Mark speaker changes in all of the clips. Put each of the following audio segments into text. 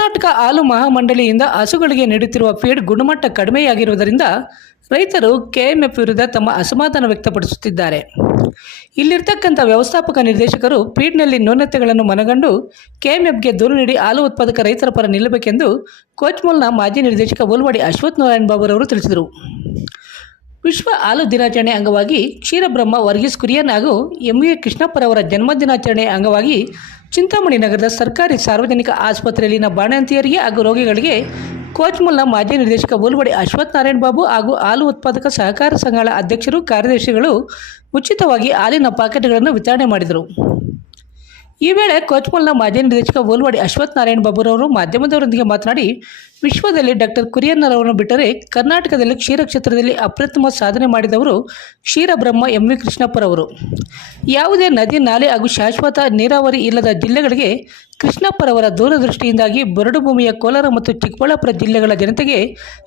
Speaker 1: ಕರ್ನಾಟಕ ಹಾಲು ಮಹಾಮಂಡಳಿಯಿಂದ ಹಸುಗಳಿಗೆ ನೀಡುತ್ತಿರುವ ಫೀಡ್ ಗುಣಮಟ್ಟ ಕಡಿಮೆಯಾಗಿರುವುದರಿಂದ ರೈತರು ಕೆಎಂಎಫ್ ವಿರುದ್ಧ ತಮ್ಮ ಅಸಮಾಧಾನ ವ್ಯಕ್ತಪಡಿಸುತ್ತಿದ್ದಾರೆ. ಇಲ್ಲಿರ್ತಕ್ಕಂಥ ವ್ಯವಸ್ಥಾಪಕ ನಿರ್ದೇಶಕರು ಫೀಡ್ನಲ್ಲಿ ನ್ಯೂನತೆಗಳನ್ನು ಮನಗಂಡು ಕೆಎಂಎಫ್ಗೆ ದೂರು ನೀಡಿ ಹಾಲು ಉತ್ಪಾದಕ ರೈತರ ಪರ ನಿಲ್ಲಬೇಕೆಂದು ಕೋಚ್ಮೂಲ್ನ ಮಾಜಿ ನಿರ್ದೇಶಕ ಉಲ್ವಾಡಿ ಅಶ್ವಥ್ ನಾರಾಯಣ್ ಬಾಬುರವರು ತಿಳಿಸಿದರು. ವಿಶ್ವ ಹಾಲು ದಿನಾಚರಣೆ ಅಂಗವಾಗಿ ಕ್ಷೀರಬ್ರಹ್ಮ ವರ್ಗೀಸ್ ಕುರಿಯನ್ ಹಾಗೂ ಎಂ ವಿ ಕೃಷ್ಣಪ್ಪರವರ ಜನ್ಮದಿನಾಚರಣೆ ಅಂಗವಾಗಿ ಚಿಂತಾಮಣಿ ನಗರದ ಸರ್ಕಾರಿ ಸಾರ್ವಜನಿಕ ಆಸ್ಪತ್ರೆಯಲ್ಲಿನ ಬಾಣಂತಿಯರಿಗೆ ಹಾಗೂ ರೋಗಿಗಳಿಗೆ ಕೋಚ್ಮುಲ್ನ ಮಾಜಿ ನಿರ್ದೇಶಕ ಬೋಲ್ಬಡಿ ಅಶ್ವಥ್ ನಾರಾಯಣ್ ಬಾಬು ಹಾಗೂ ಹಾಲು ಉತ್ಪಾದಕ ಸಹಕಾರ ಸಂಘಗಳ ಅಧ್ಯಕ್ಷರು, ಕಾರ್ಯದರ್ಶಿಗಳು ಉಚಿತವಾಗಿ ಹಾಲಿನ ಪಾಕೆಟ್ಗಳನ್ನು ವಿತರಣೆ ಮಾಡಿದರು. ಈ ವೇಳೆ ಕೋಚ್ಮಲ್ನ ಮಾಜಿ ನಿರ್ದೇಶಕ ಓಲ್ವಾಡಿ ಅಶ್ವಥ್ ನಾರಾಯಣ್ ಬಾಬುರವರು ಮಾಧ್ಯಮದವರೊಂದಿಗೆ ಮಾತನಾಡಿ, ವಿಶ್ವದಲ್ಲಿ ಡಾಕ್ಟರ್ ಕುರಿಯನ್ನರವರನ್ನು ಬಿಟ್ಟರೆ ಕರ್ನಾಟಕದಲ್ಲಿ ಕ್ಷೀರ ಕ್ಷೇತ್ರದಲ್ಲಿ ಅಪ್ರತಿಮ ಸಾಧನೆ ಮಾಡಿದವರು ಕ್ಷೀರಬ್ರಹ್ಮ ಎಂ ವಿ ಕೃಷ್ಣಪ್ಪರವರು. ಯಾವುದೇ ನದಿ, ನಾಲೆ ಹಾಗೂ ಶಾಶ್ವತ ನೀರಾವರಿ ಇಲ್ಲದ ಜಿಲ್ಲೆಗಳಿಗೆ ಕೃಷ್ಣಪ್ಪರವರ ದೂರದೃಷ್ಟಿಯಿಂದಾಗಿ ಬರಡು ಭೂಮಿಯ ಕೋಲಾರ ಮತ್ತು ಚಿಕ್ಕಬಳ್ಳಾಪುರ ಜಿಲ್ಲೆಗಳ ಜನತೆಗೆ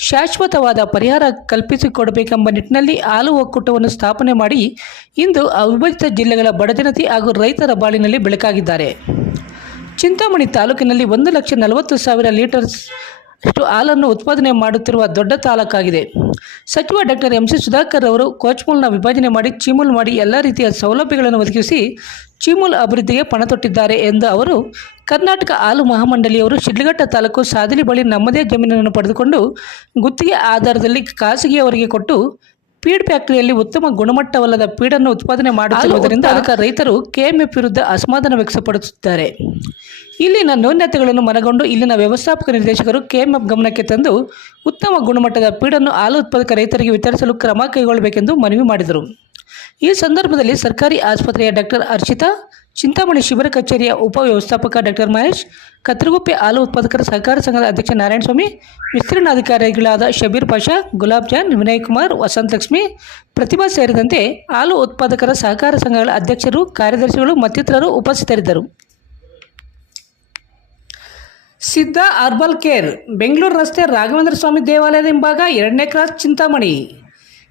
Speaker 1: ಶಾಶ್ವತವಾದ ಪರಿಹಾರ ಕಲ್ಪಿಸಿಕೊಡಬೇಕೆಂಬ ನಿಟ್ಟಿನಲ್ಲಿ ಹಾಲು ಒಕ್ಕೂಟವನ್ನು ಸ್ಥಾಪನೆ ಮಾಡಿ ಇಂದು ಅವಿಭಜಿತ ಜಿಲ್ಲೆಗಳ ಬಡಜನತೆ ಹಾಗೂ ರೈತರ ಬಾಳಿನಲ್ಲಿ ಬೆಳಕಾಗಿದ್ದಾರೆ. ಚಿಂತಾಮಣಿ ತಾಲೂಕಿನಲ್ಲಿ ಒಂದು ಲಕ್ಷ ನಲವತ್ತು ಸಾವಿರ ಲೀಟರ್ಸ್ ಅಷ್ಟು ಹಾಲನ್ನು ಉತ್ಪಾದನೆ ಮಾಡುತ್ತಿರುವ ದೊಡ್ಡ ತಾಲೂಕಾಗಿದೆ. ಸಚಿವ ಡಾಕ್ಟರ್ ಎಂ ಸಿ ಸುಧಾಕರ್ ಅವರು ಕೋಚ್ಮೂಲ್ನ ವಿಭಜನೆ ಮಾಡಿ ಚೀಮೂಲ್ ಮಾಡಿ ಎಲ್ಲ ರೀತಿಯ ಸೌಲಭ್ಯಗಳನ್ನು ಒದಗಿಸಿ ಚೀಮೂಲ್ ಅಭಿವೃದ್ಧಿಗೆ ಪಣ ತೊಟ್ಟಿದ್ದಾರೆ ಎಂದು ಅವರು ಕರ್ನಾಟಕ ಹಾಲು ಮಹಾಮಂಡಳಿಯವರು ಶಿಡ್ಲಘಟ್ಟ ತಾಲೂಕು ಸಾದಿಲಿ ಬಳಿ ನಮ್ಮದೇ ಜಮೀನನ್ನು ಪಡೆದುಕೊಂಡು ಗುತ್ತಿಗೆ ಆಧಾರದಲ್ಲಿ ಖಾಸಗಿಯವರಿಗೆ ಕೊಟ್ಟು ಫೀಡ್ ಫ್ಯಾಕ್ಟರಿಯಲ್ಲಿ ಉತ್ತಮ ಗುಣಮಟ್ಟವಲ್ಲದ ಫೀಡನ್ನು ಉತ್ಪಾದನೆ ಮಾಡುತ್ತಿರುವುದರಿಂದ ಅದಕ್ಕೆ ರೈತರು ಕೆಎಂಎಫ್ ವಿರುದ್ಧ ಅಸಮಾಧಾನ ವ್ಯಕ್ತಪಡಿಸುತ್ತಿದ್ದಾರೆ ಇಲ್ಲಿನ ನ್ಯೂನತೆಗಳನ್ನು ಮನಗೊಂಡು ಇಲ್ಲಿನ ವ್ಯವಸ್ಥಾಪಕ ನಿರ್ದೇಶಕರು ಕೆಎಂಎಫ್ ಗಮನಕ್ಕೆ ತಂದು ಉತ್ತಮ ಗುಣಮಟ್ಟದ ಫೀಡನ್ನು ಹಾಲು ಉತ್ಪಾದಕ ರೈತರಿಗೆ ವಿತರಿಸಲು ಕ್ರಮ ಕೈಗೊಳ್ಳಬೇಕೆಂದು ಮನವಿ ಮಾಡಿದರು. ಈ ಸಂದರ್ಭದಲ್ಲಿ ಸರ್ಕಾರಿ ಆಸ್ಪತ್ರೆಯ ಡಾಕ್ಟರ್ ಅರ್ಚಿತಾ, ಚಿಂತಾಮಣಿ ಶಿಬಿರ ಕಚೇರಿಯ ಉಪವ್ಯವಸ್ಥಾಪಕ ಡಾಕ್ಟರ್ ಮಹೇಶ್, ಕತ್ರಗುಪ್ಪೆ ಹಾಲು ಉತ್ಪಾದಕರ ಸಹಕಾರ ಸಂಘದ ಅಧ್ಯಕ್ಷ ನಾರಾಯಣಸ್ವಾಮಿ, ವಿಸ್ತರಣಾಧಿಕಾರಿಗಳಾದ ಶಬೀರ್ ಪಾಷಾ, ಗುಲಾಬ್ ಜಾನ್, ವಿನಯ್ ಕುಮಾರ್, ವಸಂತ ಲಕ್ಷ್ಮಿ ಪ್ರತಿಭಾ ಸೇರಿದಂತೆ ಹಾಲು ಉತ್ಪಾದಕರ ಸಹಕಾರ ಸಂಘಗಳ ಅಧ್ಯಕ್ಷರು, ಕಾರ್ಯದರ್ಶಿಗಳು ಮತ್ತಿತರರು ಉಪಸ್ಥಿತರಿದ್ದರು. ಸಿದ್ಧ ಅರ್ಬಲ್ ಕೇರ್, ಬೆಂಗಳೂರು ರಸ್ತೆ ರಾಘವೇಂದ್ರ ಸ್ವಾಮಿ ದೇವಾಲಯದ ಹಿಂಭಾಗ ಎರಡನೇ ಕ್ರಾಸ್ ಚಿಂತಾಮಣಿ.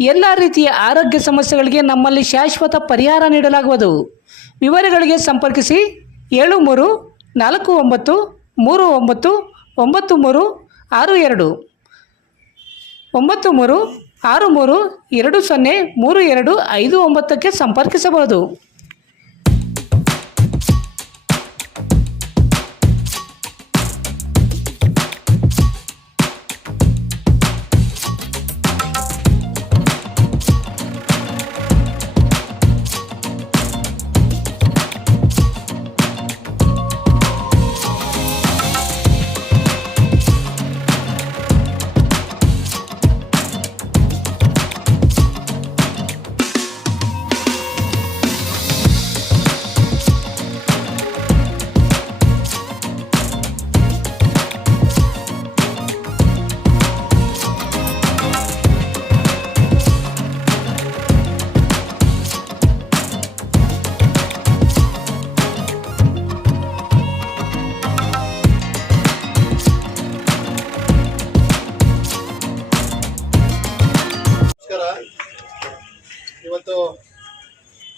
Speaker 1: ಎಲ್ಲ ರೀತಿಯ ಆರೋಗ್ಯ ಸಮಸ್ಯೆಗಳಿಗೆ ನಮ್ಮಲ್ಲಿ ಶಾಶ್ವತ ಪರಿಹಾರ ನೀಡಲಾಗುವುದು. ವಿವರಗಳಿಗೆ ಸಂಪರ್ಕಿಸಿ ಏಳು ಮೂರು ನಾಲ್ಕು ಒಂಬತ್ತು ಮೂರು ಒಂಬತ್ತು ಒಂಬತ್ತು ಮೂರು ಆರು ಎರಡು. ಒಂಬತ್ತು ಮೂರು ಆರು ಮೂರು ಎರಡು ಸೊನ್ನೆ ಮೂರು ಎರಡು ಐದು ಒಂಬತ್ತಕ್ಕೆ ಸಂಪರ್ಕಿಸಬಹುದು.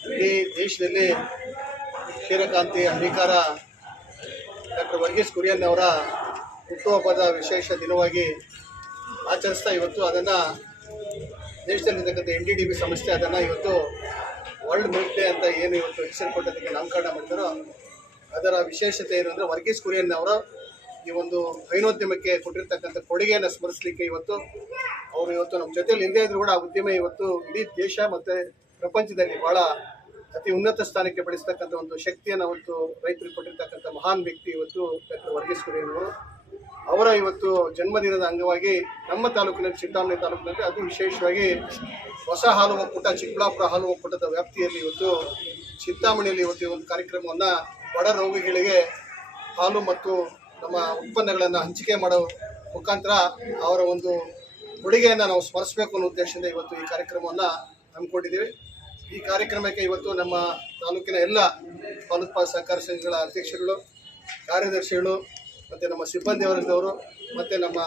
Speaker 2: ಇಡೀ ದೇಶದಲ್ಲಿ ಕ್ಷೀರಕಾಂತಿ ಅಧಿಕಾರ ಡಾಕ್ಟರ್ ವರ್ಗೀಸ್ ಕುರಿಯನ್ ಅವರ ಹುಟ್ಟುಹಬ್ಬದ ವಿಶೇಷ ದಿನವಾಗಿ ಆಚರಿಸ್ತಾ ಇವತ್ತು ಅದನ್ನು ದೇಶದಲ್ಲಿರ್ತಕ್ಕಂಥ ಎನ್ ಡಿ ಡಿ ಬಿ ಸಂಸ್ಥೆ ಅದನ್ನು ಇವತ್ತು ವರ್ಲ್ಡ್ ಮಿಲ್ಕ್ ಡೇ ಅಂತ ಏನು ಇವತ್ತು ಹೆಸರು ಕೊಟ್ಟದಕ್ಕೆ ನಾಮಕರಣ ಮಾಡಿದಾರೋ ಅದರ ವಿಶೇಷತೆ ಏನು ಅಂದರೆ ವರ್ಗೀಸ್ ಕುರಿಯನ್ ಅವರ ಈ ಒಂದು ಹೈನೋದ್ಯಮಕ್ಕೆ ಕೊಟ್ಟಿರ್ತಕ್ಕಂಥ ಕೊಡುಗೆಯನ್ನು ಸ್ಮರಿಸಲಿಕ್ಕೆ ಇವತ್ತು ಅವರು ಇವತ್ತು ನಮ್ಮ ಜೊತೆಯಲ್ಲಿ ಹಿಂದೆ ಇದ್ರು ಕೂಡ ಆ ಉದ್ಯಮ ಇವತ್ತು ಇಡೀ ದೇಶ ಮತ್ತು ಪ್ರಪಂಚದಲ್ಲಿ ಭಾಳ ಅತಿ ಉನ್ನತ ಸ್ಥಾನಕ್ಕೆ ಬೆಳೆಸ್ತಕ್ಕಂಥ ಒಂದು ಶಕ್ತಿಯನ್ನು ಅವತ್ತು ರೈತರಿಗೆ ಕೊಟ್ಟಿರ್ತಕ್ಕಂಥ ಮಹಾನ್ ವ್ಯಕ್ತಿ ಇವತ್ತು ಡಾಕ್ಟರ್ ವರ್ಗೀಸ್ ಕುರಿಯನವರು. ಅವರ ಇವತ್ತು ಜನ್ಮದಿನದ ಅಂಗವಾಗಿ ನಮ್ಮ ತಾಲೂಕಿನಲ್ಲಿ ಚಿಂತಾಮಣಿ ತಾಲೂಕಿನಲ್ಲಿ ಅದು ವಿಶೇಷವಾಗಿ ಹೊಸ ಹಾಲು ಒಕ್ಕೂಟ ಚಿಕ್ಕಬಳ್ಳಾಪುರ ಹಾಲು ಒಕ್ಕೂಟದ ವ್ಯಾಪ್ತಿಯಲ್ಲಿ ಇವತ್ತು ಚಿಂತಾಮಣಿಯಲ್ಲಿ ಇವತ್ತು ಒಂದು ಕಾರ್ಯಕ್ರಮವನ್ನು ಬಡ ರೋಗಿಗಳಿಗೆ ಹಾಲು ಮತ್ತು ನಮ್ಮ ಉತ್ಪನ್ನಗಳನ್ನು ಹಂಚಿಕೆ ಮಾಡೋ ಮುಖಾಂತರ ಅವರ ಒಂದು ಕೊಡುಗೆಯನ್ನು ನಾವು ಸ್ಮರಿಸಬೇಕು ಅನ್ನೋ ಉದ್ದೇಶದಿಂದ ಇವತ್ತು ಈ ಕಾರ್ಯಕ್ರಮವನ್ನು ಹಮ್ಮಿಕೊಂಡಿದ್ದೀವಿ. ಈ ಕಾರ್ಯಕ್ರಮಕ್ಕೆ ಇವತ್ತು ನಮ್ಮ ತಾಲೂಕಿನ ಎಲ್ಲ ಫಲೋತ್ಪಾದಕ ಸಹಕಾರ ಸಂಘಗಳ ಅಧ್ಯಕ್ಷರುಗಳು, ಕಾರ್ಯದರ್ಶಿಗಳು, ಮತ್ತು ನಮ್ಮ ಸಿಬ್ಬಂದಿ ವರ್ಗದವರು ಮತ್ತು ನಮ್ಮ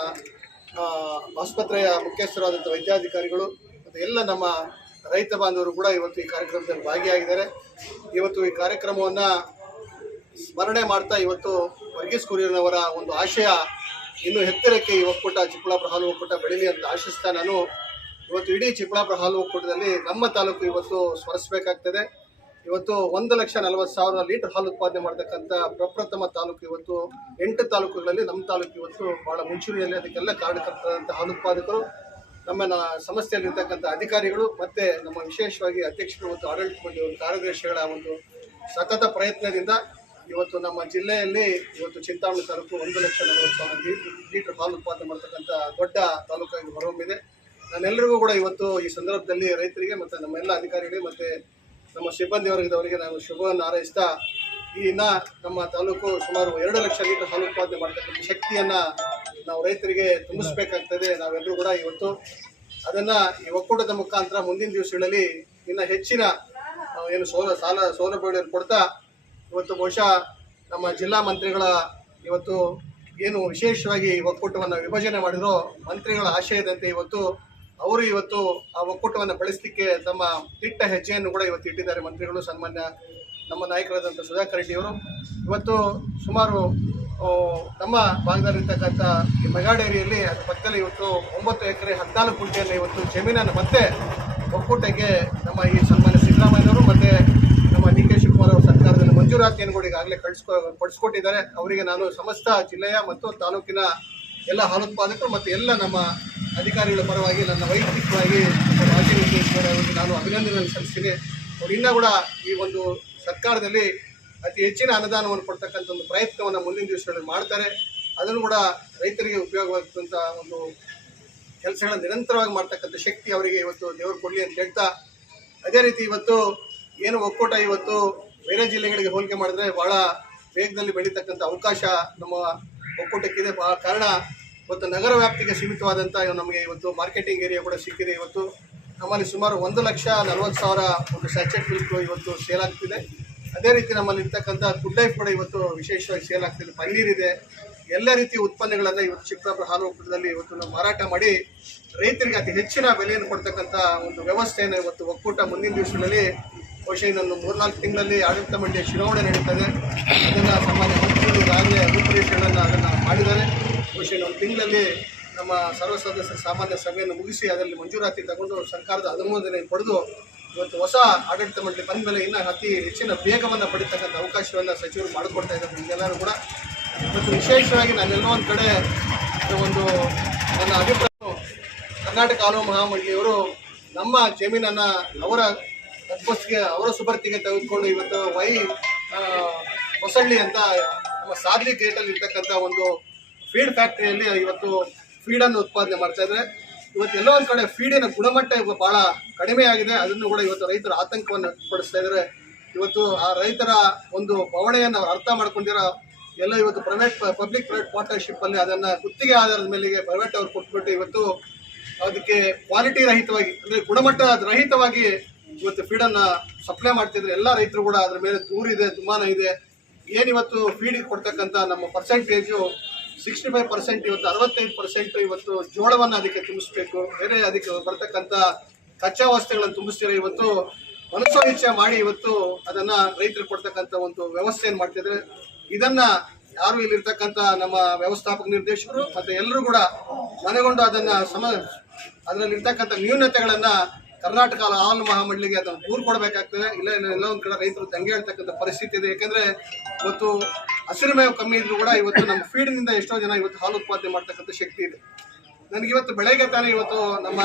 Speaker 2: ಆಸ್ಪತ್ರೆಯ ಮುಖ್ಯಸ್ಥರಾದಂಥ ವೈದ್ಯಾಧಿಕಾರಿಗಳು, ಮತ್ತು ಎಲ್ಲ ನಮ್ಮ ರೈತ ಬಾಂಧವರು ಕೂಡ ಇವತ್ತು ಈ ಕಾರ್ಯಕ್ರಮದಲ್ಲಿ ಭಾಗಿಯಾಗಿದ್ದಾರೆ. ಇವತ್ತು ಈ ಕಾರ್ಯಕ್ರಮವನ್ನು ಸ್ಮರಣೆ ಮಾಡ್ತಾ ಇವತ್ತು ವರ್ಗೀಸ್ ಕುರಿಯನವರ ಒಂದು ಆಶಯ, ಇನ್ನು ಎತ್ತರಕ್ಕೆ ಈ ಒಕ್ಕೂಟ ಚಿಕ್ಕಬಳ್ಳಾಪುರ ಹಾಲು ಒಕ್ಕೂಟ ಬೆಳೀಲಿ ಅಂತ ಆಶಿಸ್ತಾ ನಾನು ಇವತ್ತು ಇಡೀ ಚಿಕ್ಕಬಳ್ಳಾಪುರ ಹಾಲು ಒಕ್ಕೂಟದಲ್ಲಿ ನಮ್ಮ ತಾಲೂಕು ಇವತ್ತು ಸ್ಮರಿಸಬೇಕಾಗ್ತದೆ. ಇವತ್ತು ಒಂದು ಲಕ್ಷ ನಲವತ್ತು ಸಾವಿರ ಲೀಟರ್ ಹಾಲು ಉತ್ಪಾದನೆ ಮಾಡತಕ್ಕಂಥ ಪ್ರಪ್ರಥಮ ತಾಲೂಕು ಇವತ್ತು, ಎಂಟು ತಾಲೂಕುಗಳಲ್ಲಿ ನಮ್ಮ ತಾಲೂಕು ಇವತ್ತು ಬಹಳ ಮುಂಚೂಣಿಯಲ್ಲಿ ಅದಕ್ಕೆಲ್ಲ ಕಾರಣಕರ್ತರಾದಂಥ ಹಾಲು ಉತ್ಪಾದಕರು, ನಮ್ಮ ಸಂಸ್ಥೆಯಲ್ಲಿರ್ತಕ್ಕಂಥ ಅಧಿಕಾರಿಗಳು ಮತ್ತು ನಮ್ಮ ವಿಶೇಷವಾಗಿ ಅಧ್ಯಕ್ಷರು ಮತ್ತು ಆಡಳಿತ ಮಂಡಳಿ ಕಾರ್ಯದರ್ಶಿಗಳ ಒಂದು ಸತತ ಪ್ರಯತ್ನದಿಂದ ಇವತ್ತು ನಮ್ಮ ಜಿಲ್ಲೆಯಲ್ಲಿ ಇವತ್ತು ಚಿಂತಾಮಣಿ ತಾಲೂಕು ಒಂದು ಲಕ್ಷ ನಲವತ್ತು ಸಾವಿರ ಲೀಟರ್ ಹಾಲು ಉತ್ಪಾದನೆ ಮಾಡ್ತಕ್ಕಂಥ ದೊಡ್ಡ ತಾಲೂಕಾಗಿ ಹೊರಹೊಮ್ಮಿದೆ. ನಾನೆಲ್ಲರಿಗೂ ಕೂಡ ಇವತ್ತು ಈ ಸಂದರ್ಭದಲ್ಲಿ ರೈತರಿಗೆ ಮತ್ತು ನಮ್ಮೆಲ್ಲ ಅಧಿಕಾರಿಗಳಿಗೆ ಮತ್ತು ನಮ್ಮ ಸಿಬ್ಬಂದಿ ವರ್ಗದವರಿಗೆ ನಾನು ಶುಭವನ್ನು ಹಾರೈಸ್ತಾ ಈ ದಿನ ನಮ್ಮ ತಾಲೂಕು ಸುಮಾರು ಎರಡು ಲಕ್ಷ ಲೀಟರ್ ಹಾಲು ಉತ್ಪಾದನೆ ಮಾಡ್ತಕ್ಕಂಥ ಶಕ್ತಿಯನ್ನು ನಾವು ರೈತರಿಗೆ ತುಂಬಿಸ್ಬೇಕಾಗ್ತದೆ. ನಾವೆಲ್ಲರೂ ಕೂಡ ಇವತ್ತು ಅದನ್ನು ಈ ಒಕ್ಕೂಟದ ಮುಖಾಂತರ ಮುಂದಿನ ದಿವಸಗಳಲ್ಲಿ ಇನ್ನು ಹೆಚ್ಚಿನ ಏನು ಸೌಲ, ಸಾಲ ಸೌಲಭ್ಯಗಳನ್ನು ಕೊಡ್ತಾ ಇವತ್ತು ಬಹುಶಃ ನಮ್ಮ ಜಿಲ್ಲಾ ಮಂತ್ರಿಗಳ ಇವತ್ತು ಏನು ವಿಶೇಷವಾಗಿ ಒಕ್ಕೂಟವನ್ನು ವಿಭಜನೆ ಮಾಡಿರೋ ಮಂತ್ರಿಗಳ ಆಶಯದಂತೆ ಇವತ್ತು ಅವರು ಇವತ್ತು ಆ ಒಕ್ಕೂಟವನ್ನು ಬಳಸಲಿಕ್ಕೆ ತಮ್ಮ ದಿಟ್ಟ ಹೆಜ್ಜೆಯನ್ನು ಕೂಡ ಇವತ್ತು ಇಟ್ಟಿದ್ದಾರೆ. ಮಂತ್ರಿಗಳು, ಸನ್ಮಾನ್ಯ ನಮ್ಮ ನಾಯಕರಾದಂಥ ಸುಧಾಕರ್ ರೆಡ್ಡಿ ಅವರು. ಇವತ್ತು ಸುಮಾರು ನಮ್ಮ ಭಾಗದಲ್ಲಿರ್ತಕ್ಕಂಥ ಈ ಮೆಗಾಡೇರಿಯಲ್ಲಿ ಅದ್ರ ಪಕ್ಕದಲ್ಲಿ ಇವತ್ತು ಒಂಬತ್ತು ಎಕರೆ, ಹದಿನಾಲ್ಕು ಕುಂಟೆಯಲ್ಲಿ ಇವತ್ತು ಜಮೀನನ್ನು ಮತ್ತೆ ಒಕ್ಕೂಟಕ್ಕೆ ನಮ್ಮ ಈ ಸನ್ಮಾನ್ಯ ಸಿದ್ದರಾಮಯ್ಯನವರು ಮತ್ತು ನಮ್ಮ ಡಿ ಕೆ ಶಿವಕುಮಾರ್ ಅವರ ಸರ್ಕಾರದಲ್ಲಿ ಮಂಜೂರಾತಿಯನ್ನು ಕೂಡ ಈಗಾಗಲೇ ಕಳಿಸ್ಕೊ ಪಡಿಸ್ಕೊಟ್ಟಿದ್ದಾರೆ ಅವರಿಗೆ ನಾನು ಸಮಸ್ತ ಜಿಲ್ಲೆಯ ಮತ್ತು ತಾಲೂಕಿನ ಎಲ್ಲ ಹಾಲುತ್ಪಾದಕರು ಮತ್ತು ಎಲ್ಲ ನಮ್ಮ ಅಧಿಕಾರಿಗಳ ಪರವಾಗಿ ನನ್ನ ವೈಯಕ್ತಿಕವಾಗಿ ಮಾಜಿ ಮುಖ್ಯಮಂತ್ರಿ ನಾನು ಅಭಿನಂದನೆ ಸಲ್ಲಿಸ್ತೀನಿ. ಅವರು ಇನ್ನೂ ಕೂಡ ಈ ಒಂದು ಸರ್ಕಾರದಲ್ಲಿ ಅತಿ ಹೆಚ್ಚಿನ ಅನುದಾನವನ್ನು ಕೊಡ್ತಕ್ಕಂಥ ಒಂದು ಪ್ರಯತ್ನವನ್ನು ಮುಂದಿನ ದಿವಸಗಳಲ್ಲಿ ಮಾಡ್ತಾರೆ. ಅದನ್ನು ಕೂಡ ರೈತರಿಗೆ ಉಪಯೋಗವಾಗ್ತಕ್ಕಂಥ ಒಂದು ಕೆಲಸಗಳನ್ನು ನಿರಂತರವಾಗಿ ಮಾಡ್ತಕ್ಕಂಥ ಶಕ್ತಿ ಅವರಿಗೆ ಇವತ್ತು ದೇವರು ಕೊಡಲಿ ಅಂತ ಹೇಳ್ತಾ, ಅದೇ ರೀತಿ ಇವತ್ತು ಏನು ಒಕ್ಕೂಟ ಇವತ್ತು ಬೇರೆ ಜಿಲ್ಲೆಗಳಿಗೆ ಹೋಲಿಕೆ ಮಾಡಿದ್ರೆ ಬಹಳ ವೇಗದಲ್ಲಿ ಬೆಳೀತಕ್ಕಂಥ ಅವಕಾಶ ನಮ್ಮ ಒಕ್ಕೂಟಕ್ಕಿದೆ. ಕಾರಣ ಇವತ್ತು ನಗರ ವ್ಯಾಪ್ತಿಗೆ ಸೀಮಿತವಾದಂಥ ನಮಗೆ ಇವತ್ತು ಮಾರ್ಕೆಟಿಂಗ್ ಏರಿಯಾ ಕೂಡ ಸಿಕ್ಕಿದೆ. ಇವತ್ತು ನಮ್ಮಲ್ಲಿ ಸುಮಾರು ಒಂದು ಲಕ್ಷ ನಲವತ್ತು ಸಾವಿರ ಒಂದು ಸ್ಯಾಚೆಟ್ ಮಿಲ್ಕ್ ಇವತ್ತು ಸೇಲ್ ಆಗ್ತಿದೆ. ಅದೇ ರೀತಿ ನಮ್ಮಲ್ಲಿ ಇರ್ತಕ್ಕಂಥ ಗುಡ್ ಲೈಫ್ ಕೂಡ ಇವತ್ತು ವಿಶೇಷವಾಗಿ ಸೇಲ್ ಆಗ್ತಿದೆ. ಪನ್ನೀರ್ ಇದೆ. ಎಲ್ಲ ರೀತಿಯ ಉತ್ಪನ್ನಗಳನ್ನು ಇವತ್ತು ಚಿಕ್ಕಬಳ್ಳಾಪುರ ಹಾಲು ಒಕ್ಕೂಟದಲ್ಲಿ ಇವತ್ತು ನಾವು ಮಾರಾಟ ಮಾಡಿ ರೈತರಿಗೆ ಅತಿ ಹೆಚ್ಚಿನ ಬೆಲೆಯನ್ನು ಕೊಡ್ತಕ್ಕಂಥ ಒಂದು ವ್ಯವಸ್ಥೆಯನ್ನು ಇವತ್ತು ಒಕ್ಕೂಟ ಮುಂದಿನ ದಿವಸಗಳಲ್ಲಿ ಬಹುಶಃ ಇನ್ನೊಂದು ಮೂರ್ನಾಲ್ಕು ತಿಂಗಳಲ್ಲಿ ಆಡಳಿತ ಮಂಡಳಿಯ ಚುನಾವಣೆ ನಡೀತದೆ. ಅದನ್ನು ಮಂತ್ರಿಗಳು ಈಗಾಗಲೇ ರೂಪುರೇಷೆಗಳನ್ನು ಅದನ್ನು ಮಾಡಿದ್ದಾರೆ. ಬಹುಶಃ ನಮ್ಮ ತಿಂಗಳಲ್ಲಿ ನಮ್ಮ ಸರ್ವ ಸದಸ್ಯರ ಸಾಮಾನ್ಯ ಸಭೆಯನ್ನು ಮುಗಿಸಿ ಅದರಲ್ಲಿ ಮಂಜೂರಾತಿ ತಗೊಂಡು ಸರ್ಕಾರದ ಅನುಮೋದನೆ ಪಡೆದು ಇವತ್ತು ಹೊಸ ಆಡಳಿತ ಮಂಡಳಿ ಬಂದ ಮೇಲೆ ಇನ್ನೂ ಅತಿ ಹೆಚ್ಚಿನ ವೇಗವನ್ನು ಪಡಿತಕ್ಕಂಥ ಅವಕಾಶವನ್ನು ಸಚಿವರು ಮಾಡಿಕೊಡ್ತಾ ಇದ್ದಾರೆ ನಿಮಗೆಲ್ಲರೂ ಕೂಡ. ಮತ್ತು ವಿಶೇಷವಾಗಿ ನಾನೆಲ್ಲೋ ಒಂದು ಕಡೆ ಒಂದು ನನ್ನ ಅಭಿಪ್ರಾಯ ಕರ್ನಾಟಕ ಆಲೋ ಮಹಾಮಂಡಳಿಯವರು ನಮ್ಮ ಜಮೀನನ್ನು ಅವರ ತಪ್ಪಸ್ಗೆ ಅವರ ಸುಭರ್ತಿಗೆ ತೆಗೆದುಕೊಂಡು ಇವತ್ತು ವೈ ಹೊಸಳ್ಳಿ ಅಂತ ನಮ್ಮ ಸಾದ್ಲಿ ಗೇಟಲ್ಲಿ ಇರ್ತಕ್ಕಂಥ ಒಂದು ಫೀಡ್ ಫ್ಯಾಕ್ಟ್ರಿಯಲ್ಲಿ ಇವತ್ತು ಫೀಡನ್ನು ಉತ್ಪಾದನೆ ಮಾಡ್ತಾ ಇದ್ದಾರೆ. ಇವತ್ತು ಎಲ್ಲೋ ಒಂದು ಕಡೆ ಫೀಡಿನ ಗುಣಮಟ್ಟ ಬಹಳ ಕಡಿಮೆ ಆಗಿದೆ. ಅದನ್ನು ಕೂಡ ಇವತ್ತು ರೈತರು ಆತಂಕವನ್ನು ವ್ಯಕ್ತಪಡಿಸ್ತಾ ಇದ್ದಾರೆ. ಇವತ್ತು ಆ ರೈತರ ಒಂದು ಬವಣೆಯನ್ನು ಅರ್ಥ ಮಾಡ್ಕೊಂಡಿರೋ ಎಲ್ಲ ಇವತ್ತು ಪ್ರೈವೇಟ್ ಪಬ್ಲಿಕ್ ಪ್ರೈವೇಟ್ ಪಾರ್ಟ್ನರ್ಶಿಪ್ ಅಲ್ಲಿ ಅದನ್ನ ಗುತ್ತಿಗೆ ಆಧಾರದ ಮೇಲೆಗೆ ಪ್ರೈವೇಟ್ ಅವ್ರು ಕೊಟ್ಬಿಟ್ಟು ಇವತ್ತು ಅದಕ್ಕೆ ಕ್ವಾಲಿಟಿ ರಹಿತವಾಗಿ, ಅಂದ್ರೆ ಗುಣಮಟ್ಟ ರಹಿತವಾಗಿ ಇವತ್ತು ಫೀಡನ್ನು ಸಪ್ಲೈ ಮಾಡ್ತಿದ್ರೆ ಎಲ್ಲ ರೈತರು ಕೂಡ ಅದ್ರ ಮೇಲೆ ದೂರಿದೆ, ದುಮಾನ ಇದೆ. ಏನಿವತ್ತು ಫೀಡಿಗೆ ಕೊಡ್ತಕ್ಕಂಥ ನಮ್ಮ ಪರ್ಸೆಂಟೇಜು ಸಿಕ್ಸ್ಟಿ ಫೈವ್ ಪರ್ಸೆಂಟ್ ಇವತ್ತು, ಅರವತ್ತೈದು ಪರ್ಸೆಂಟ್ ಇವತ್ತು ಜೋಳವನ್ನು ಅದಕ್ಕೆ ತುಂಬಿಸ್ಬೇಕು. ಬೇರೆ ಅದಕ್ಕೆ ಬರ್ತಕ್ಕಂಥ ಕಚ್ಚಾ ವಸ್ತುಗಳನ್ನು ತುಂಬಿಸ್ತೀರ ಇವತ್ತು? ಮನಸ್ಸೋ ಇಚ್ಛೆ ಮಾಡಿ ಇವತ್ತು ಅದನ್ನು ರೈತರಿಗೆ ಕೊಡ್ತಕ್ಕಂಥ ಒಂದು ವ್ಯವಸ್ಥೆಯನ್ನು ಮಾಡ್ತಿದ್ರೆ ಇದನ್ನು ಯಾರು ಇಲ್ಲಿರ್ತಕ್ಕಂಥ ನಮ್ಮ ವ್ಯವಸ್ಥಾಪಕ ನಿರ್ದೇಶಕರು ಮತ್ತು ಎಲ್ಲರೂ ಕೂಡ ಮನೆಗೊಂಡು ಅದನ್ನು ಸಮ, ಅದರಲ್ಲಿರ್ತಕ್ಕಂಥ ನ್ಯೂನತೆಗಳನ್ನು ಕರ್ನಾಟಕ ಹಾಲು ಮಹಾಮಂಡಳಿಗೆ ಅದನ್ನು ದೂರು ಕೊಡಬೇಕಾಗ್ತದೆ. ಇಲ್ಲ ಎಲ್ಲ ಒಂದು ಕಡೆ ರೈತರು ತಂಗೆ ಹೇಳ್ತಕ್ಕಂಥ ಪರಿಸ್ಥಿತಿ ಇದೆ. ಯಾಕೆಂದರೆ ಇವತ್ತು ಹಸಿರು ಮೇವು ಕಮ್ಮಿ ಇದ್ರು ಕೂಡ ಇವತ್ತು ನಮ್ಮ ಫೀಡ್ನಿಂದ ಎಷ್ಟೋ ಜನ ಇವತ್ತು ಹಾಲು ಉತ್ಪಾದನೆ ಮಾಡ್ತಕ್ಕಂಥ ಶಕ್ತಿ ಇದೆ. ನನಗೆ ಇವತ್ತು ಬೆಳಗ್ಗೆ ತಾನೇ ಇವತ್ತು ನಮ್ಮ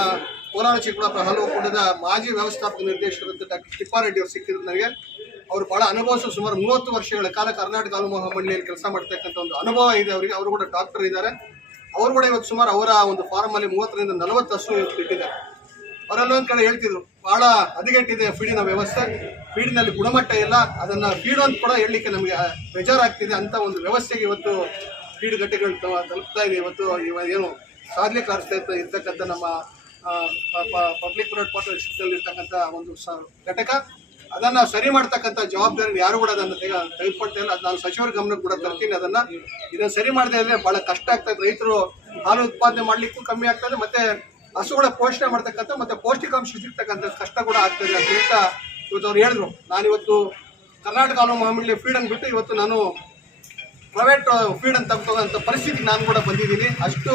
Speaker 2: ಕೋಲಾರ ಚಿಕ್ಕಬಳ್ಳಾಪುರ ಹಾಲು ಒಕ್ಕೂಟದ ಮಾಜಿ ವ್ಯವಸ್ಥಾಪಕ ನಿರ್ದೇಶಕರು ಡಾಕ್ಟರ್ ತಿಪ್ಪಾರೆಡ್ಡಿ ಅವರು ಸಿಕ್ಕಿದ್ರು ನನಗೆ. ಅವರು ಬಹಳ ಅನುಭವಿಸೋ ಸುಮಾರು ಮೂವತ್ತು ವರ್ಷಗಳ ಕಾಲ ಕರ್ನಾಟಕ ಹಾಲು ಮಹಾಮಂಡಳಿಯಲ್ಲಿ ಕೆಲಸ ಮಾಡ್ತಕ್ಕಂಥ ಒಂದು ಅನುಭವ ಇದೆ ಅವರಿಗೆ. ಅವರು ಕೂಡ ಡಾಕ್ಟರ್ ಇದ್ದಾರೆ. ಅವರು ಕೂಡ ಇವತ್ತು ಸುಮಾರು ಅವರ ಒಂದು ಫಾರ್ಮ್ ಅಲ್ಲಿ ಮೂವತ್ತರಿಂದ ನಲವತ್ತು ಹಸು ಇವತ್ತು ಇಟ್ಟಿದ್ದಾರೆ. ಅವರೆಲ್ಲ ಒಂದ್ ಕಡೆ ಹೇಳ್ತಿದ್ರು ಬಹಳ ಹದಗೆಟ್ಟಿದೆ ಫೀಡಿನ ವ್ಯವಸ್ಥೆ ಫೀಡಿನಲ್ಲಿ ಗುಣಮಟ್ಟ ಇಲ್ಲ, ಅದನ್ನ ಫೀಡ್ ಅಂತ ಕೂಡ ಹೇಳಲಿಕ್ಕೆ ನಮಗೆ ಬೇಜಾರಾಗ್ತಿದೆ ಅಂತ ಒಂದು ವ್ಯವಸ್ಥೆಗೆ ಇವತ್ತು ಫೀಡ್ ಗಟ್ಟೆಗಳು ತಲುಪ್ತಾ ಇದೆ. ಇವತ್ತು ಇವ ಏನು ಸಾಧನೆ ಕಾಣಿಸ್ತಾ ಇರ್ತ, ಇರ್ತಕ್ಕಂಥ ನಮ್ಮ ಪಬ್ಲಿಕ್ ಇರ್ತಕ್ಕಂಥ ಒಂದು ಸ, ಘಟಕ. ಅದನ್ನ ಸರಿ ಮಾಡ್ತಕ್ಕಂಥ ಜವಾಬ್ದಾರಿ ಯಾರು ಕೂಡ ಅದನ್ನು ತೆಗೆ, ತೆಗೆದುಕೊಳ್ತಾ ಇಲ್ಲ. ಅದು ನಾನು ಸಚಿವರ ಗಮನಕ್ಕೆ ಕೂಡ ತರ್ತೀನಿ ಅದನ್ನ. ಇದನ್ನು ಸರಿ ಮಾಡದೇ ಇದ್ರೆ ಬಹಳ ಕಷ್ಟ ಆಗ್ತದೆ ರೈತರು ಹಾಲು ಉತ್ಪಾದನೆ ಮಾಡಲಿಕ್ಕೂ ಕಮ್ಮಿ ಆಗ್ತದೆ ಮತ್ತೆ ಹಸುಗಳ ಪೋಷಣೆ ಮಾಡ್ತಕ್ಕಂಥ ಮತ್ತೆ ಪೌಷ್ಟಿಕಾಂಶ ಸಿಗ್ತಕ್ಕಂಥ ಕಷ್ಟ ಕೂಡ ಆಗ್ತದೆ ಅಂತ ಹೇಳ್ತಾ ಇವತ್ತು ಅವ್ರು ಹೇಳಿದ್ರು. ನಾನಿವತ್ತು ಕರ್ನಾಟಕ ಹಾಲು ಮಹಾಮಂಡಳಿ ಫೀಡ್ ಬಿಟ್ಟು ಇವತ್ತು ನಾನು ಪ್ರೈವೇಟ್ ಫೀಡನ್ನು ತಗೊಳ್ಳೋಂಥ ಪರಿಸ್ಥಿತಿ ನಾನು ಕೂಡ ಬಂದಿದ್ದೀನಿ. ಅಷ್ಟು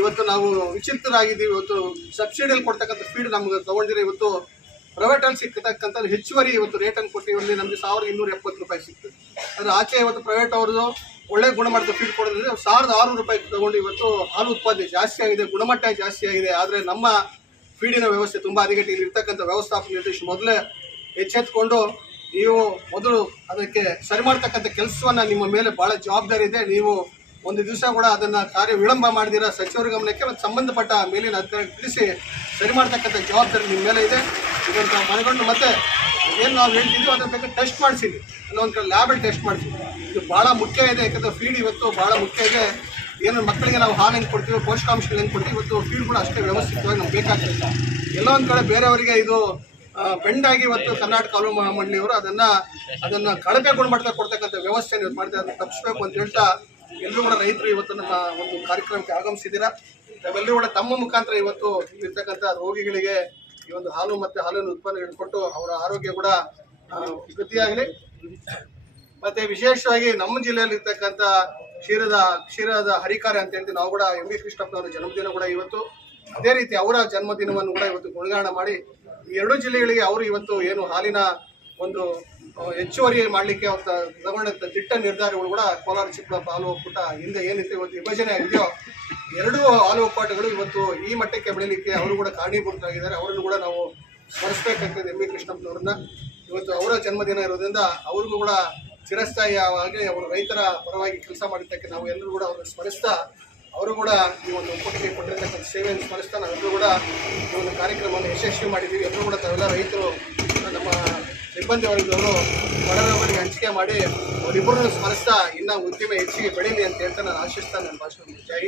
Speaker 2: ಇವತ್ತು ನಾವು ವಿಚಿತ್ರರಾಗಿದ್ದೀವಿ. ಇವತ್ತು ಸಬ್ಸಿಡಿಯಲ್ಲಿ ಕೊಡ್ತಕ್ಕಂಥ ಫೀಡ್ ನಮ್ಗೆ ತಗೊಂಡಿರೋ ಇವತ್ತು ಪ್ರೈವೇಟಲ್ಲಿ ಸಿಕ್ಕತಕ್ಕಂಥ ಹೆಚ್ಚುವರಿ ಇವತ್ತು ರೇಟನ್ನು ಕೊಟ್ಟಿವಲ್ಲಿ ನಮಗೆ ಸಾವಿರದ ಇನ್ನೂರ ಎಪ್ಪತ್ತು ರೂಪಾಯಿ ಸಿಗ್ತದೆ. ಆದರೆ ಆಚೆ ಇವತ್ತು ಪ್ರೈವೇಟ್ ಅವ್ರದ್ದು ಒಳ್ಳೆ ಗುಣಮಟ್ಟದ ಫೀಡ್ ಕೊಡೋದ್ರಿಂದ ಸಾವಿರದ ಆರುನೂರು ರೂಪಾಯಿ ತಗೊಂಡು ಇವತ್ತು ಹಾಲು ಉತ್ಪಾದನೆ ಜಾಸ್ತಿ ಆಗಿದೆ, ಗುಣಮಟ್ಟ ಜಾಸ್ತಿ ಆಗಿದೆ. ಆದರೆ ನಮ್ಮ ಫೀಡಿನ ವ್ಯವಸ್ಥೆ ತುಂಬ ಹದಗೆಟ್ಟು ಇಲ್ಲಿ ಇರ್ತಕ್ಕಂಥ ವ್ಯವಸ್ಥಾಪಕ ನಿರ್ದೇಶ ಮೊದಲೇ ಎಚ್ಚೆತ್ಕೊಂಡು ನೀವು ಮೊದಲು ಅದಕ್ಕೆ ಸರಿ ಮಾಡ್ತಕ್ಕಂಥ ಕೆಲಸವನ್ನು ನಿಮ್ಮ ಮೇಲೆ ಭಾಳ ಜವಾಬ್ದಾರಿ ಇದೆ. ನೀವು ಒಂದು ದಿವಸ ಕೂಡ ಅದನ್ನು ಕಾರ್ಯ ವಿಳಂಬ ಮಾಡಿದಿರ ಸಚಿವರ ಗಮನಕ್ಕೆ ಮತ್ತು ಸಂಬಂಧಪಟ್ಟ ಮೇಲಿನ ಅಧಿಕಾರಿ ತಿಳಿಸಿ ಸರಿ ಮಾಡ್ತಕ್ಕಂಥ ಜವಾಬ್ದಾರಿ ನಿಮ್ಮ ಮೇಲೆ ಇದೆ. ಇದನ್ನು ಮನಗೊಂಡು ಮತ್ತೆ ಏನು ನಾವು ಹೇಳ್ತಿದ್ವಿ ಅದ್ರ ಬಗ್ಗೆ ಟೆಸ್ಟ್ ಮಾಡಿಸಿದ್ವಿ. ಒಂದು ಕಡೆ ಲ್ಯಾಬಲ್ಲಿ ಟೆಸ್ಟ್ ಮಾಡಿಸಿದ್ವಿ. ಇದು ಭಾಳ ಮುಖ್ಯ ಇದೆ, ಯಾಕಂದರೆ ಫೀಡ್ ಇವತ್ತು ಭಾಳ ಮುಖ್ಯ ಇದೆ. ಏನು ಮಕ್ಕಳಿಗೆ ನಾವು ಹಾಲು ಹೆಂಗೆ ಕೊಡ್ತೀವಿ, ಪೋಷಕಾಂಶಗಳು ಹೆಂಗೆ ಕೊಡ್ತೀವಿ, ಇವತ್ತು ಫೀಡ್ ಕೂಡ ಅಷ್ಟೇ ವ್ಯವಸ್ಥಿತವಾಗಿ ನಮ್ಗೆ ಬೇಕಾಗ್ತಿಲ್ಲ ಎಲ್ಲೋ ಒಂದು ಕಡೆ ಬೇರೆಯವರಿಗೆ ಇದು ಬೆಂಡಾಗಿ ಇವತ್ತು ಕರ್ನಾಟಕ ಹಾಲು ಮಂಡಳಿಯವರು ಅದನ್ನು ಅದನ್ನು ಕಳಪೆ ಗುಣಮಟ್ಟದ ಕೊಡ್ತಕ್ಕಂಥ ವ್ಯವಸ್ಥೆ ಇವತ್ತು ಮಾಡ್ತಾರೆ ಅದನ್ನು ತಪ್ಪಿಸ್ಬೇಕು ಅಂತ ಹೇಳ್ತಾ ಎಲ್ಲರೂ ಕೂಡ ರೈತರು ಇವತ್ತು ನಮ್ಮ ಒಂದು ಕಾರ್ಯಕ್ರಮಕ್ಕೆ ಆಗಮಿಸಿದ್ದೀರಾ. ತಾವೆಲ್ಲರೂ ಕೂಡ ತಮ್ಮ ಮುಖಾಂತರ ಇವತ್ತು ಇಲ್ಲಿರ್ತಕ್ಕಂಥ ರೋಗಿಗಳಿಗೆ ಈ ಒಂದು ಹಾಲು ಮತ್ತೆ ಹಾಲಿನ ಉತ್ಪನ್ನಗಳನ್ನು ಕೊಟ್ಟು ಅವರ ಆರೋಗ್ಯ ಕೂಡ ವೃದ್ಧಿಯಾಗಲಿ ಮತ್ತೆ ವಿಶೇಷವಾಗಿ ನಮ್ಮ ಜಿಲ್ಲೆಯಲ್ಲಿ ಇರ್ತಕ್ಕಂಥ ಕ್ಷೀರದ ಕ್ಷೀರದ ಹರಿಕಾರ ಅಂತ ಹೇಳ್ತೀವಿ. ನಾವು ಕೂಡ ಎಂ ಬಿ ಕೃಷ್ಣಪ್ಪನವರ ಜನ್ಮದಿನ ಕೂಡ ಇವತ್ತು. ಅದೇ ರೀತಿ ಅವರ ಜನ್ಮದಿನವನ್ನು ಕೂಡ ಇವತ್ತು ಗುಣಗಾನ ಮಾಡಿ ಎರಡೂ ಜಿಲ್ಲೆಗಳಿಗೆ ಅವರು ಇವತ್ತು ಏನು ಹಾಲಿನ ಒಂದು ಹೆಚ್ಚುವರಿ ಮಾಡಲಿಕ್ಕೆ ತಗೊಂಡಂತ ತಗೊಂಡಂಥ ದಿಟ್ಟ ನಿರ್ಧಾರಗಳು ಕೂಡ ಕೋಲಾರ ಚಿಕ್ಕಬಳ್ಳಾಪುರ ಹಾಲು ಒಕ್ಕೂಟ ಹಿಂದೆ ಏನಿದೆ ಇವತ್ತು ವಿಭಜನೆ ಆಗಿದೆಯೋ, ಎರಡೂ ಹಾಲು ಒಕ್ಕಾಟಗಳು ಇವತ್ತು ಈ ಮಟ್ಟಕ್ಕೆ ಬೆಳೀಲಿಕ್ಕೆ ಅವರು ಕೂಡ ಕಾರಣೀಭೂತರಾಗಿದ್ದಾರೆ. ಅವರನ್ನು ಕೂಡ ನಾವು ಸ್ಮರಿಸಬೇಕಾಗ್ತದೆ ಎಂ ಬಿ ಕೃಷ್ಣಪ್ಪನವ್ರನ್ನ. ಇವತ್ತು ಅವರ ಜನ್ಮದಿನ ಇರೋದ್ರಿಂದ ಅವ್ರಿಗೂ ಕೂಡ ಚಿರಸ್ಥಾಯಿಯಾಗಿ ಅವರು ರೈತರ ಪರವಾಗಿ ಕೆಲಸ ಮಾಡಿದ್ದಕ್ಕೆ ನಾವು ಎಲ್ಲರೂ ಕೂಡ ಅವ್ರನ್ನ ಸ್ಮರಿಸ್ತಾ, ಅವರು ಕೂಡ ಈ ಒಂದು ಒಕ್ಕೂಟಕ್ಕೆ ಕೊಟ್ಟಿರ್ತಕ್ಕಂಥ ಸೇವೆಯನ್ನು ಸ್ಮರಿಸ್ತಾ ನಾವೆಲ್ಲರೂ ಕೂಡ ಈ ಒಂದು ಕಾರ್ಯಕ್ರಮವನ್ನು ಯಶಸ್ವಿ ಮಾಡಿದ್ದೀವಿ. ಎಲ್ಲರೂ ಕೂಡ ತಾವೆಲ್ಲ ರೈತರು ಸಿಬ್ಬಂದಿ ವರ್ಗದವರು ಬಡವರವರಿಗೆ ಹಂಚಿಕೆ ಮಾಡಿ ಅವರಿಬ್ಬರನ್ನು ಸ್ಮರಿಸ್ತಾ ಇನ್ನೂ ಉದ್ಯಮ ಹೆಚ್ಚಿಗೆ ಬೆಳೀಲಿ ಅಂತ ಹೇಳ್ತಾ ನಾನು ಆಶಿಸ್ತಾ ನನ್ನ ಭಾಷೆ ಜೈ.